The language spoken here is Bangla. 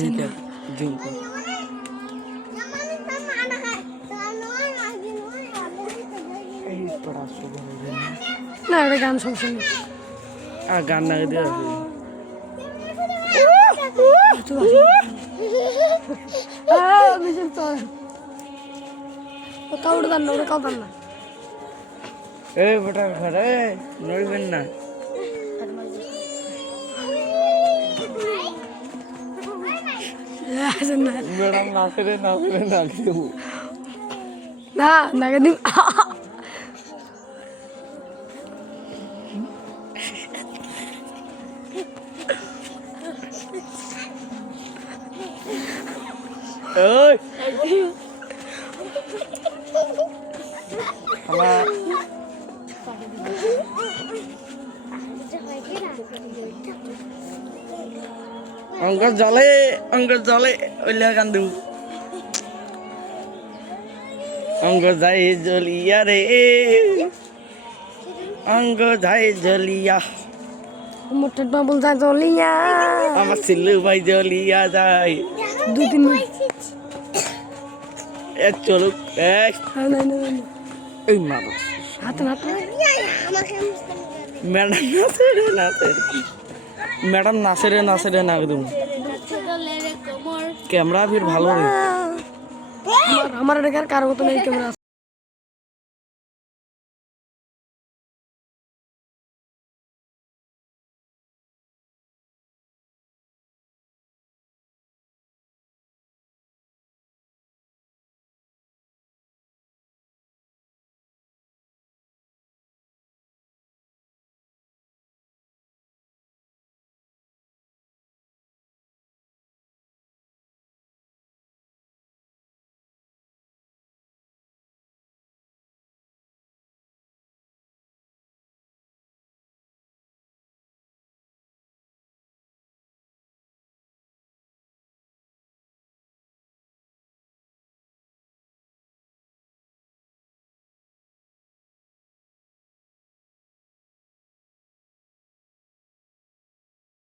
झुमका झुमका না এটা গান সমস্যা নেই আর গান না দিয়ে কাউড় দান না ওটা কাউ দান না এই বেটা ঘরে নড়বেন না ম্যাডাম নাচে রে না নাকে দিন ওই আমার অঙ্ক জলে ওইলা কান্দু অঙ্ক যাই জলিয়া রে অঙ্ক যাই জলিয়া মোটে বাবুল যা জলিয়া আমার সিল্লু ভাই জলিয়া যায় 2-3 মিনিট চলুক এই মারো হাতে হাতে मैडम नाचे रे ना एकदम कैमरा फिर भालो रे हमारा डर कार को तो नहीं कैमरा